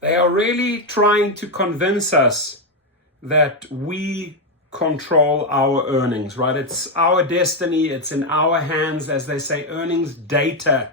They are really trying to convince us that we control our earnings, right? It's our destiny. It's in our hands. As they say, earnings data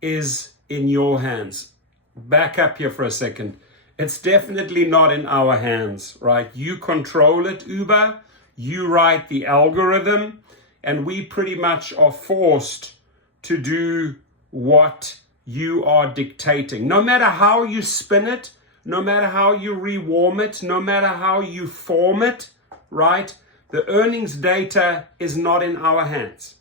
is in your hands. Back up here for a second. It's definitely not in our hands, right? You control it, Uber. You write the algorithm, and we pretty much are forced to do what you are dictating. No matter how you spin it, no matter how you rewarm it, no matter how you form it, right? The earnings data is not in our hands.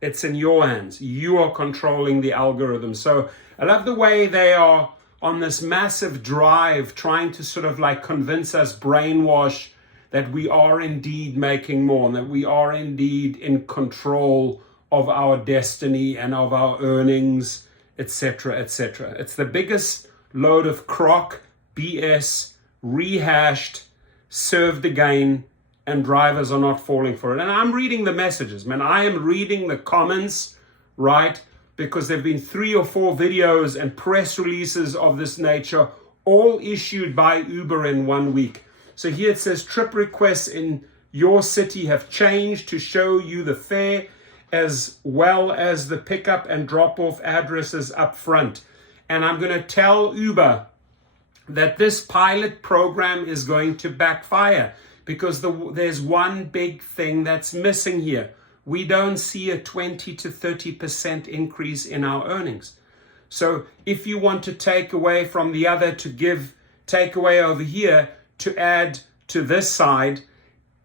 It's in your hands. You are controlling the algorithm. So I love the way they are on this massive drive trying to sort of like convince us, brainwash, that we are indeed making more and that we are indeed in control of our destiny and of our earnings, etc., etc. It's the biggest load of crock, BS, rehashed, served again, and drivers are not falling for it. And I'm reading the messages, man. I am reading the comments, right? Because there have been 3 or 4 videos and press releases of this nature, all issued by Uber in 1 week. So here it says trip requests in your city have changed to show you the fare as well as the pickup and drop-off addresses up front. And I'm going to tell Uber that this pilot program is going to backfire because there's one big thing that's missing here. We don't see a 20 to 30% increase in our earnings. So if you want to take away from the other to take away over here to add to this side,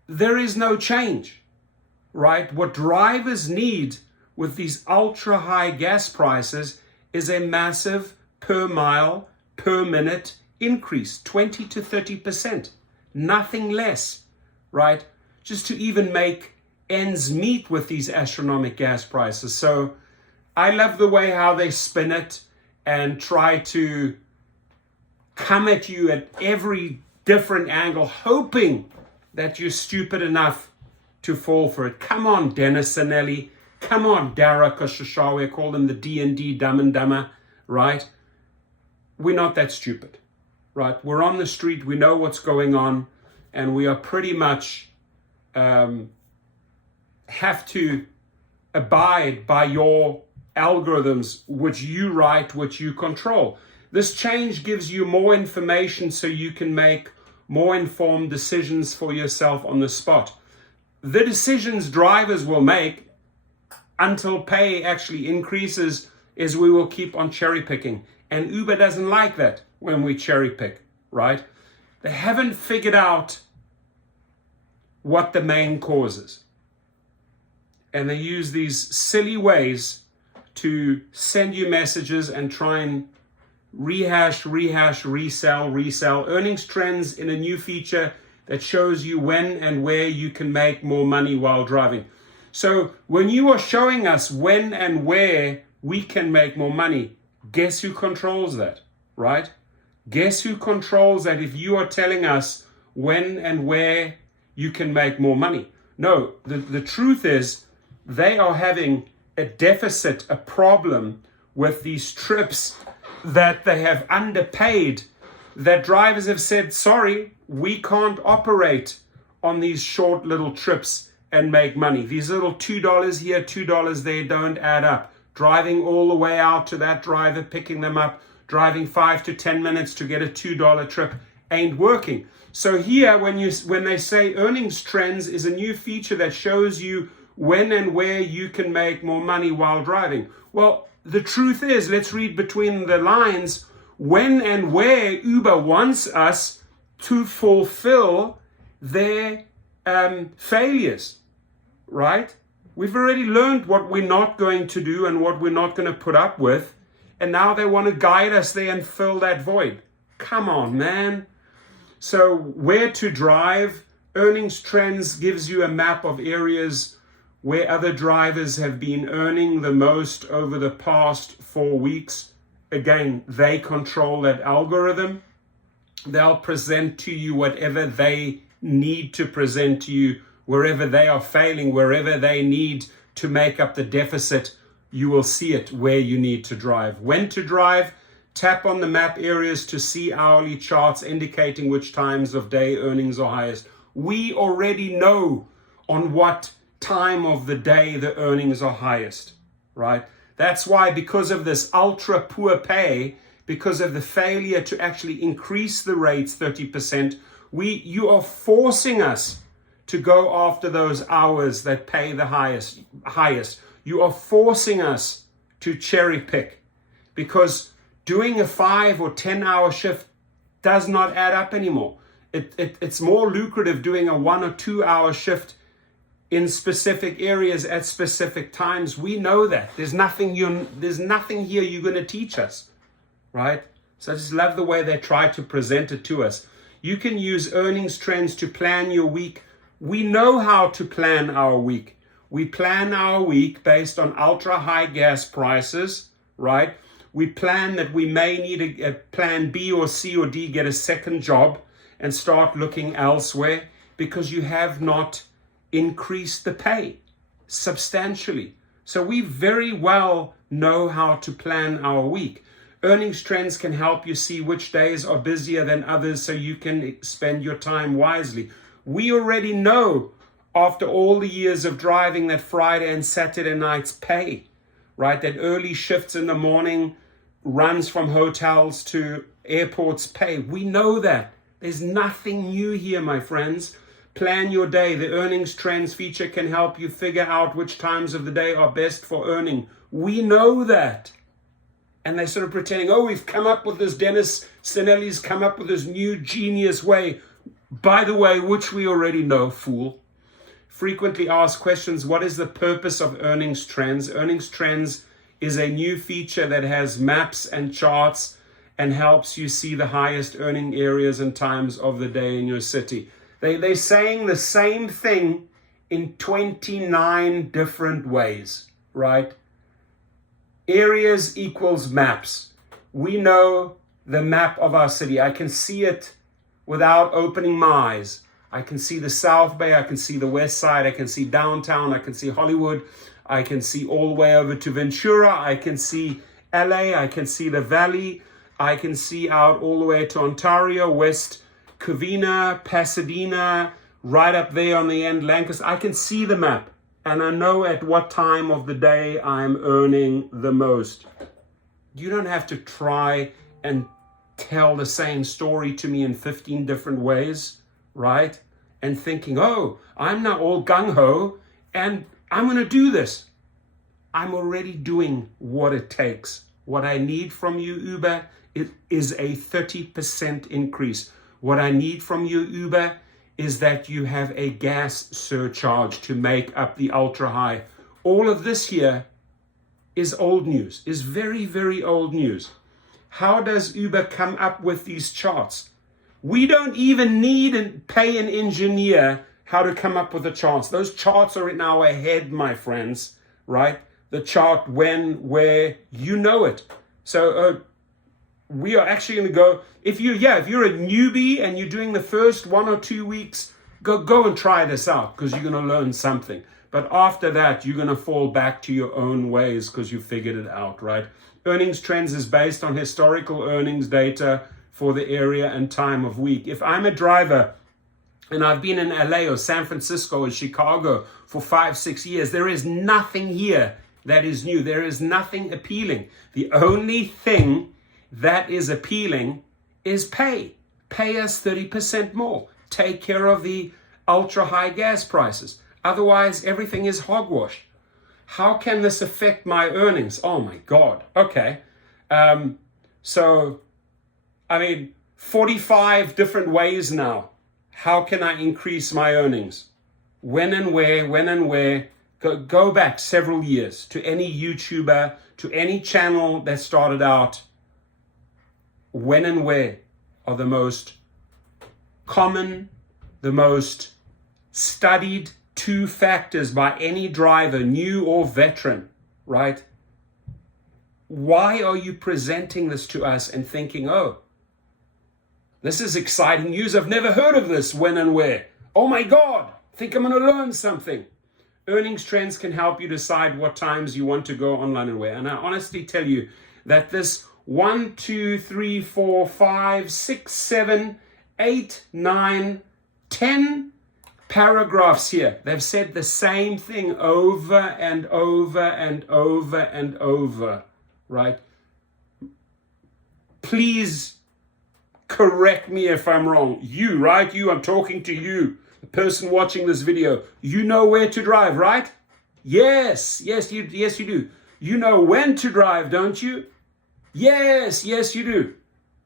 there is no change, right? What drivers need with these ultra high gas prices is a massive per mile, per minute increase, 20 to 30%, nothing less, right? Just to even make ends meet with these astronomical gas prices. So I love the way how they spin it and try to come at you at every different angle, hoping that you're stupid enough to fall for it. Come on, Dennis Anelli. Come on, Dara Koshashawe. Call them the D&D Dumb and Dumber, right? We're not that stupid, right? We're on the street. We know what's going on. And we are pretty much have to abide by your algorithms, which you write, which you control. This change gives you more information so you can make more informed decisions for yourself on the spot. The decisions drivers will make until pay actually increases is we will keep on cherry picking. And Uber doesn't like that when we cherry pick, right? They haven't figured out what the main cause is. And they use these silly ways to send you messages and try and rehash, resell. Earnings trends in a new feature that shows you when and where you can make more money while driving. So when you are showing us when and where we can make more money, guess who controls that, right? Guess who controls that if you are telling us when and where you can make more money? No, the truth is they are having a deficit, a problem with these trips that they have underpaid, that drivers have said, sorry, we can't operate on these short little trips and make money. These little $2 here, $2 there don't add up. Driving all the way out to that driver, picking them up, driving 5 to 10 minutes to get a $2 trip ain't working. So here, when they say earnings trends is a new feature that shows you when and where you can make more money while driving. Well, the truth is, let's read between the lines, when and where Uber wants us to fulfill their failures, right? We've already learned what we're not going to do and what we're not going to put up with, and now they want to guide us there and fill that void. Come on, man. So where to drive, earnings trends gives you a map of areas where other drivers have been earning the most over the past 4 weeks. Again, they control that algorithm. They'll present to you whatever they need to present to you, wherever they are failing, wherever they need to make up the deficit, you will see it where you need to drive. When to drive, Tap on the map areas to see hourly charts indicating which times of day earnings are highest. We already know on what time of the day the earnings are highest, right? That's why, because of this ultra poor pay, because of the failure to actually increase the rates 30%, you are forcing us to go after those hours that pay the highest. You are forcing us to cherry pick, because doing a 5 or 10 hour shift does not add up anymore. It's more lucrative doing a 1 or 2 hour shift in specific areas at specific times. We know that. There's nothing here you're going to teach us, right? So I just love the way they try to present it to us. You can use earnings trends to plan your week. We know how to plan our week. We plan our week based on ultra high gas prices, right? We plan that we may need a plan B or C or D, get a second job and start looking elsewhere, because you have not increased the pay substantially. So we very well know how to plan our week. Earnings trends can help you see which days are busier than others so you can spend your time wisely. We already know, after all the years of driving, that Friday and Saturday nights pay, right? That early shifts in the morning, runs from hotels to airports pay. We know that. There's nothing new here, my friends. Plan your day. The earnings trends feature can help you figure out which times of the day are best for earning. We know that. And they're sort of pretending, oh, we've come up with this, Dennis Sinelli's come up with this new genius way. By the way, which we already know, fool. Frequently asked questions: what is the purpose of earnings trends? Earnings trends is a new feature that has maps and charts and helps you see the highest earning areas and times of the day in your city. They're saying the same thing in 29 different ways, right? Areas equals maps. We know the map of our city. I can see it without opening my eyes. I can see the South Bay, I can see the West Side, I can see downtown, I can see Hollywood, I can see all the way over to Ventura, I can see LA, I can see the Valley, I can see out all the way to Ontario, West Covina, Pasadena, right up there on the end, Lancaster. I can see the map, and I know at what time of the day I'm earning the most. You don't have to try and tell the same story to me in 15 different ways, right? And thinking, oh, I'm now all gung-ho and I'm going to do this. I'm already doing what it takes. What I need from you, Uber, is a 30% increase. What I need from you, Uber, is that you have a gas surcharge to make up the ultra high. All of this here is old news, is very, very old news. How does Uber come up with these charts? We don't even need to pay an engineer how to come up with the charts. Those charts are in our head, my friends, right? The chart, when, where, you know it. So we are actually going to go, if you're a newbie and you're doing the first 1 or 2 weeks, go and try this out, because you're going to learn something. But after that, you're going to fall back to your own ways because you figured it out, right? Earnings trends is based on historical earnings data for the area and time of week. If I'm a driver and I've been in LA or San Francisco or Chicago for 5-6 years, there is nothing here that is new. There is nothing appealing. The only thing that is appealing is pay. Pay us 30% more. Take care of the ultra high gas prices. Otherwise, everything is hogwash. How can this affect my earnings? Oh my God. Okay. 45 different ways now. How can I increase my earnings? When and where? Go back several years to any YouTuber, to any channel that started out. When and where are the most common, the most studied 2 factors by any driver, new or veteran, right? Why are you presenting this to us and thinking, oh, this is exciting news. I've never heard of this, when and where. Oh my God, I think I'm going to learn something. Earnings trends can help you decide what times you want to go online and where. And I honestly tell you that this 1, 2, 3, 4, 5, 6, 7, 8, 9, 10 paragraphs here. They've said the same thing over and over and over and over, right? Please correct me if I'm wrong. You, right? You, I'm talking to you, the person watching this video. You know where to drive, right? Yes, you do. You know when to drive, don't you? Yes, you do.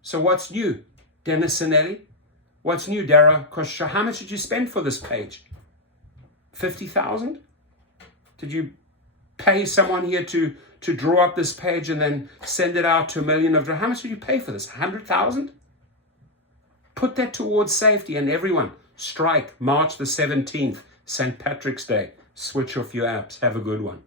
So what's new, Dennis Sinelli? What's new, Dara Kosha? How much did you spend for this page? 50,000? Did you pay someone here to draw up this page and then send it out to 1 million of how much did you pay for this? 100,000? Put that towards safety. And everyone, strike March the 17th, St. Patrick's Day. Switch off your apps. Have a good one.